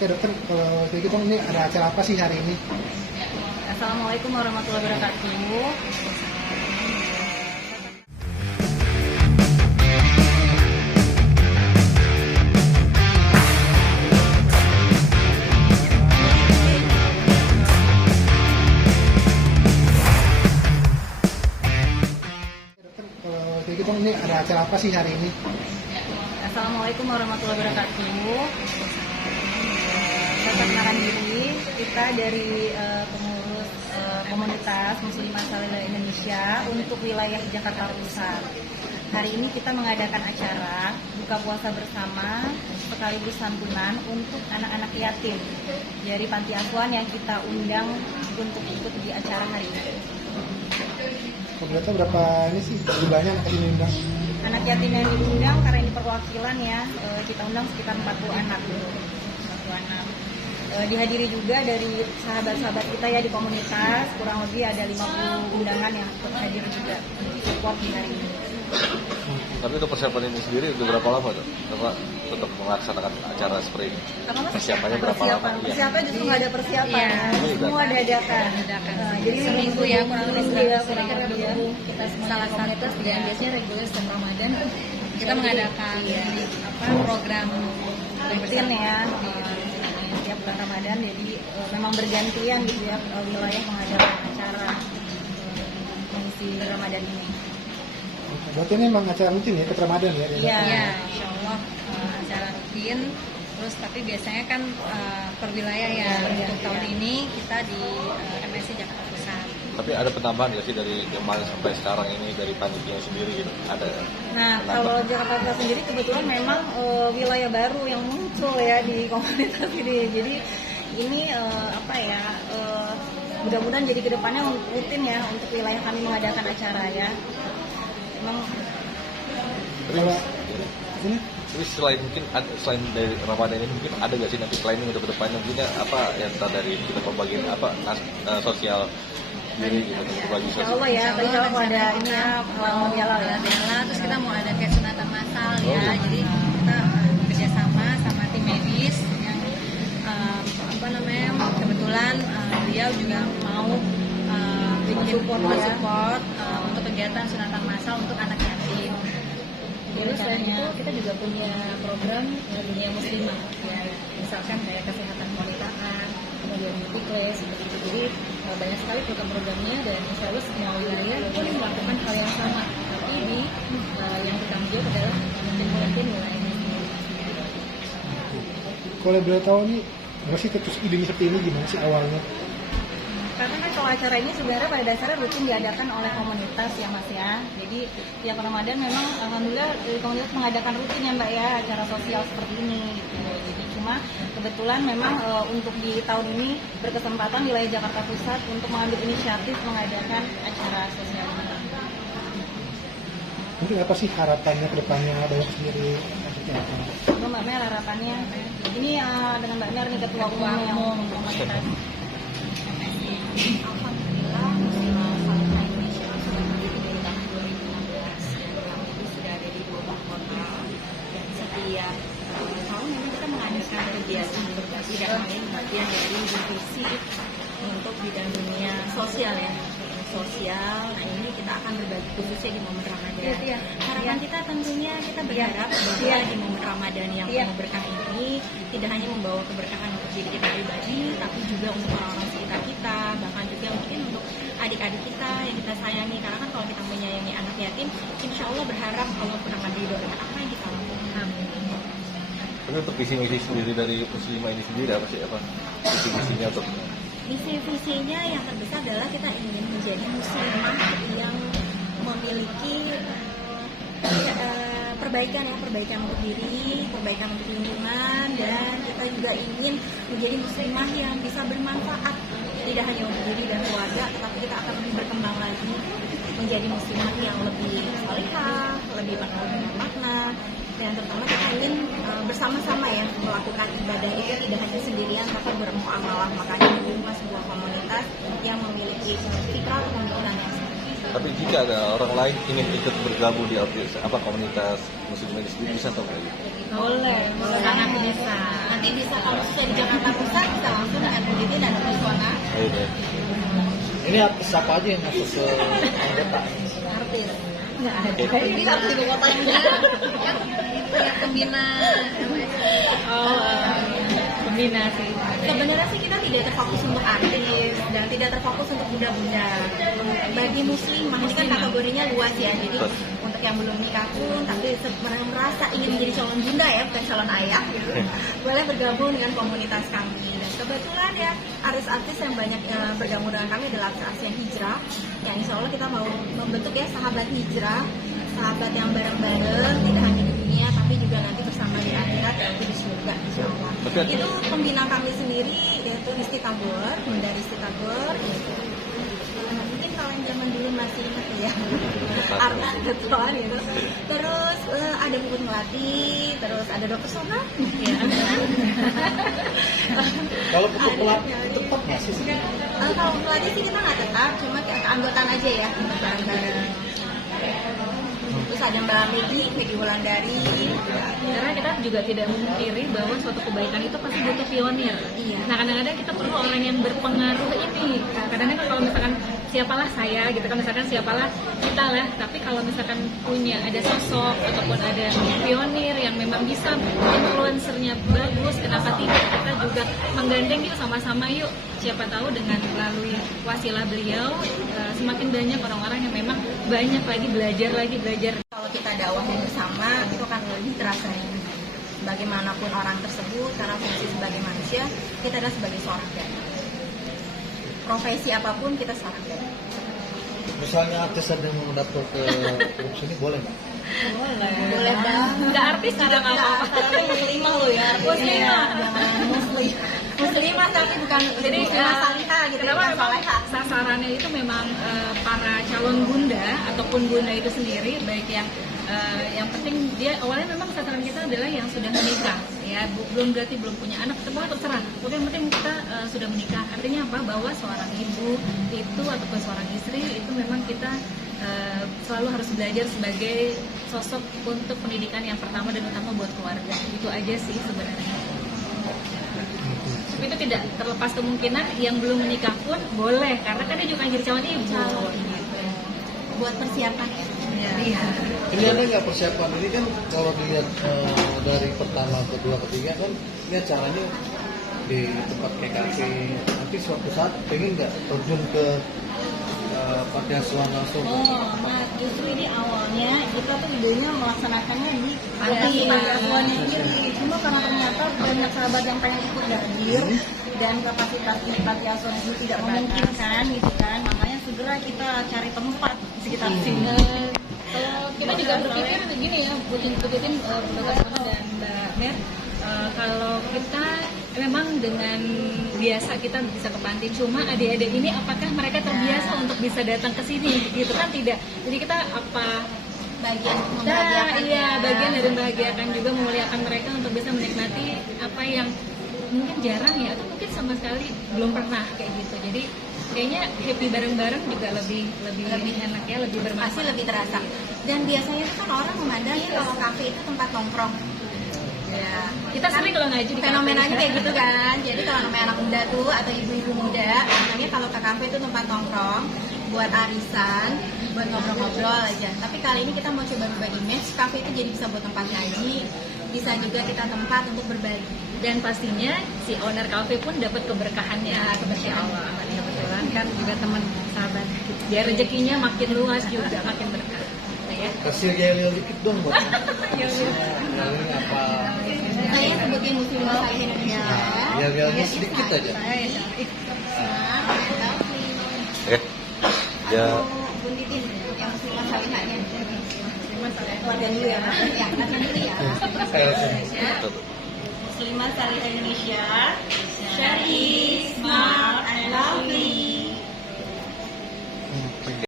Oke dokter, kalau kayak gitu ini ada acara apa sih hari ini? Assalamualaikum warahmatullahi wabarakatuh. Dokter, kalau kayak gitu ini ada acara apa sih hari ini? Assalamualaikum warahmatullahi wabarakatuh. Saya perkenalkan diri, kita dari pengurus komunitas Muslimah Salihah Indonesia untuk wilayah Jakarta Pusat. Hari ini kita mengadakan acara buka puasa bersama sekaligus santunan untuk anak-anak yatim dari panti asuhan yang kita undang untuk ikut di acara hari ini. Kalau berapa ini sih jumlahnya anak ini undang? Anak yatim yang diundang karena ini perwakilan ya, kita undang sekitar 40 anak. 40 anak. Dihadiri juga dari sahabat-sahabat kita ya di komunitas, kurang lebih ada 50 undangan yang ikut hadir juga support di hari ini. Tapi untuk persiapan ini sendiri udah berapa lama tuh? Bapak tetap melaksanakan acara seperti ini? Persiapannya berapa lama? Persiapan justru nggak ada persiapan, semua dadakan. Jadi seminggu ya, kurang lebih seminggu. Kita salah satu yang biasanya reguler setiap Ramadan kita mengadakan program rutin ya setiap bulan Ramadan, jadi memang bergantian gitu ya wilayah mengadakan acara mengisi Ramadan ini. Berarti ini memang acara rutin ya, ke Ramadan ya? Iya, insya Allah acara rutin. Terus tapi biasanya kan per wilayah ya. Untuk tahun ini kita di MSI Jakarta Pusat. Tapi ada penambahan nggak sih dari kemarin sampai sekarang ini dari panitia sendiri gitu? Ada ya? Nah, kalau Jakarta Pusat sendiri kebetulan memang wilayah baru yang muncul ya di komunitas ini. Jadi ini mudah-mudahan jadi kedepannya rutin ya untuk wilayah kami mengadakan acara ya. Emang Kalau ini Terus selain dari Ramadan ini mungkin ada nggak sih nanti planning untuk kedepannya mungkin apa yang dari kita pembagian sosial diri gitu berbagi Insya sosial. Allah ya, insya Allah ada ini ya halal bihalal ya. Terus kita mau ada kayak sunatan massal ya. Jadi kita bekerjasama sama tim medis yang kebetulan beliau juga mau support untuk kegiatan sunatan massal untuk anak yatim. Terus selain itu kita juga punya program dunia muslimah ya, misalkan kayak kesehatan kewanitaan, kemudian beauty class seperti itu. Jadi banyak sekali program-programnya dan insya Allah semua wilayah pun melakukan hal yang sama. Tapi yang bertanggung jawab adalah mungkin wilayahnya. kalau boleh tahu nih, nggak sih terus ide seperti ini gimana sih awalnya? Karena kan kalau acara ini sebenarnya pada dasarnya rutin diadakan oleh komunitas ya Mas ya. Jadi tiap Ramadan memang alhamdulillah komunitas mengadakan rutin ya Mbak ya acara sosial seperti ini gitu. Jadi cuma kebetulan memang untuk di tahun ini berkesempatan wilayah Jakarta Pusat untuk mengambil inisiatif mengadakan acara sosial ini. Mungkin apa sih harapannya ke depannya banyak sendiri? Coba Mbak Mer harapannya. Ini dengan Mbak Mer nih ketua umum yang komunitas. Alhamdulillah Muslimah Salihah Indonesia sudah berdiri dari tahun 2016 dan kami itu sudah ada di 20 kota dan setiap tahun memang kita mengadakan kegiatan berbagi dan lain bagian dari divisi untuk bidang dunia sosial ya sosial. Nah ini kita akan berbagi khususnya di momen Ramadan. Harapan kita tentunya kita berharap bahwa di momen Ramadan yang penuh berkah ini tidak hanya membawa keberkahan untuk diri kita pribadi, tapi juga untuk orang-orang sekitar kita, bahkan juga mungkin untuk adik-adik kita yang kita sayangi. Karena kan kalau kita menyayangi anak yatim, insya Allah berharap Allah pun akan ridho dengan apa yang kita lakukan. Tapi untuk visi misi sendiri dari Muslimah ini sendiri apa sih visi misinya untuk Visi-visinya yang terbesar adalah kita ingin menjadi muslimah yang memiliki perbaikan untuk diri, perbaikan untuk lingkungan, dan kita juga ingin menjadi muslimah yang bisa bermanfaat tidak hanya untuk diri dan keluarga, tetapi kita akan lebih berkembang lagi menjadi muslimah yang lebih salihah, lebih penuh dengan makna, dan terutama kita ingin bersama-sama ya melakukan ibadah itu tidak hanya sendirian tapi bermuamalah. Makanya Muslimah sebuah komunitas yang memiliki fitrah kepemimpinan yang seperti Tapi jika ada orang lain ingin ikut bergabung di komunitas Muslim Medis bisa atau enggak? Boleh, sangat bisa. Nanti bisa kalau sudah di Jakarta Pusat bisa langsung dengan Bu Titin dan Bu Suwana. Ini siapa aja yang masuk ke anggota? Artis. Nggak ada. Ini harus di kotanya. Itu yang pembina. Pembina sih. Sebenarnya sih kita tidak terfokus untuk artis dan tidak terfokus untuk bunda-bunda. Bagi muslim, ini kan kategorinya luas ya. Jadi untuk yang belum nikah pun tapi merasa ingin menjadi calon bunda ya, bukan calon ayah gitu, boleh bergabung dengan komunitas kami. Dan kebetulan ya artis-artis yang banyak bergabung dengan kami adalah artis yang hijrah. Yang insya Allah kita mau membentuk ya sahabat hijrah, sahabat yang bareng-bareng, tidak hanya di dunia tapi juga nanti bersama di akhirat yaitu di surga insya Allah. Itu pembina kami sendiri yaitu Risti Tabor, Bunda Risti Tabor yaitu mungkin kalau yang zaman dulu masih ingat ya artis ketua gitu. Terus ada Puput Melati, terus ada Dr. Sona ya. Kalau Puput Melati tetap nggak sih? Kalau Melati sih kita nggak tetap, cuma keanggotaan aja ya. Terus ada Mbak Megi Wulandari. Karena kita juga tidak memungkiri bahwa suatu kebaikan itu pasti butuh pionir. Iya. Nah kadang-kadang kita perlu orang yang berpengaruh ini. Kadang-kadang kalau misalkan siapalah saya gitu kan, misalkan siapalah kita lah. Tapi kalau misalkan punya ada sosok ataupun ada pionir yang memang bisa influencernya bagus, kenapa tidak kita juga menggandeng yuk sama-sama yuk. Siapa tahu dengan melalui wasilah beliau semakin banyak orang-orang yang memang banyak lagi belajar. Kalau kita dakwah bersama itu akan lebih terasa. Bagaimanapun orang tersebut, karena fungsi sebagai manusia kita adalah sebagai seorang dai. Profesi apapun kita seorang dai. Misalnya artis ada yang mau mendaftar ke korupsi ini boleh nggak? Boleh banget. Nggak artis juga nggak apa-apa. Tapi muslimah loh ya. Muslimah. Muslimah tapi bukan Jadi muslimah salihah gitu. kenapa Bukan memang salihah. sasarannya itu memang para calon bunda ataupun bunda itu sendiri, baik yang penting dia awalnya memang sasaran kita adalah yang sudah menikah ya, belum berarti belum punya anak, semua terserah. Oke, yang penting kita sudah menikah. Artinya apa? Bahwa seorang ibu itu ataupun seorang istri itu memang kita selalu harus belajar sebagai sosok untuk pendidikan yang pertama dan utama buat keluarga. Itu aja sih sebenarnya. Tapi itu tidak terlepas kemungkinan yang belum menikah pun boleh, karena kan dia juga jadi calon ibu. Buat persiapan ya. Iya. Ini ada nggak persiapan? Ini kan kalau dilihat dari pertama, kedua, ketiga kan ini acaranya di tempat KKP. Nanti suatu saat pengen nggak terjun ke panti asuhan langsung? Nah justru ini awalnya kita tuh idenya melaksanakannya di panti asuhannya sendiri. Cuma karena ternyata banyak sahabat yang pengen ikut hadir dan kapasitas di panti asuhan itu tidak memungkinkan gitu kan. Makanya segera kita cari tempat di sekitar sini. Kalau kita juga berpikir begini ya, Butin Bunda Sona dan Mbak Mer, kalau kita memang dengan biasa kita bisa ke panti, cuma adik-adik ini apakah mereka terbiasa untuk bisa datang ke sini gitu kan, tidak. Jadi kita Bagian membahagiakan bagian dari membahagiakan juga, memuliakan mereka untuk bisa menikmati apa yang mungkin jarang ya, atau mungkin sama sekali belum pernah kayak gitu. Jadi kayaknya happy bareng-bareng juga lebih enak ya, lebih pasti bermanfaat. lebih terasa. Dan biasanya itu kan orang memandangnya kalau kafe itu tempat nongkrong. Ya, Kita sering kalau ngaji di fenomenanya kafe. kayak gitu kan. Jadi kalau namanya anak muda tuh atau ibu-ibu muda, namanya kalau ke kafe itu tempat nongkrong, buat arisan, buat ngobrol-ngobrol aja. Tapi kali ini kita mau coba berbagi image, kafe itu jadi bisa buat tempat ngaji, bisa juga kita tempat untuk berbagi. Dan pastinya si owner kafe pun dapat keberkahannya. Ya, keberkahan. Allah, kebetulan kan juga teman sahabat. Biar rezekinya makin luas juga, makin berkah. Ya. Kasih yel-yel dikit dong buat Ya, ini apa? Saya sebagai muslimah saya Indonesia. Yel-yelnya sedikit aja. Ya. Bun Titin yang muslimah salihahnya. Latihan dulu ya, latihan dulu ya. Muslimah salihah Indonesia, syar'i, smart, and lovely.